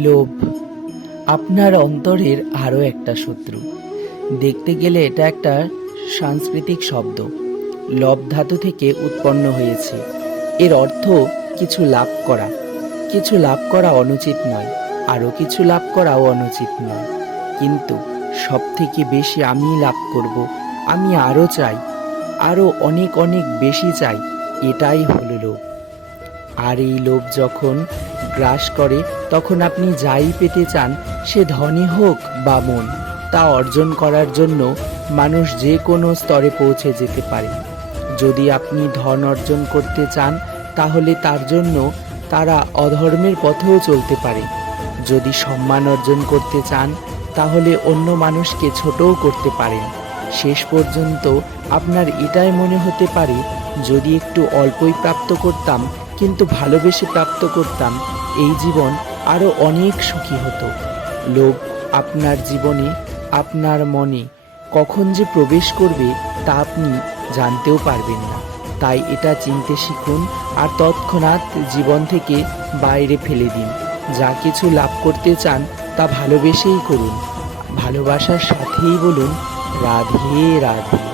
লোভ আপনার অন্তরের আরও একটা শত্রু। দেখতে গেলে এটা একটা সাংস্কৃতিক শব্দ। লব ধাতু থেকে উৎপন্ন হয়েছে। এর অর্থ কিছু লাভ করা। কিছু লাভ করা অনুচিত নয়, আরও কিছু লাভ করাও অনুচিত নয়, কিন্তু সব থেকে বেশি আমি লাভ করব, আমি আরও চাই, আরও অনেক অনেক বেশি চাই, এটাই হলো লোভ। আর এই লোভ যখন গ্রাস করে, তখন আপনি যাই পেতে চান, সে ধনী হোক বা মন, তা অর্জন করার জন্য মানুষ যে কোনো স্তরে পৌঁছে যেতে পারে। যদি আপনি ধন অর্জন করতে চান, তাহলে তার জন্য তারা অধর্মের পথেও চলতে পারে। যদি সম্মান অর্জন করতে চান, তাহলে অন্য মানুষকে ছোটও করতে পারেন। শেষ পর্যন্ত আপনার এটাই মনে হতে পারে, যদি একটু অল্পই প্রাপ্ত করতাম, কিন্তু ভালোবেসে প্রাপ্ত করতাম, এই জীবন আরও অনেক সুখী হতো। লোভ আপনার জীবনে, আপনার মনে কখন যে প্রবেশ করবে, তা আপনি জানতেও পারবেন না। তাই এটা চিনতে শিখুন, আর তৎক্ষণাৎ জীবন থেকে বাইরে ফেলে দিন। যা কিছু লাভ করতে চান, তা ভালোবেসেই করুন। ভালোবাসার সাথেই বলুন, রাধে রাধে।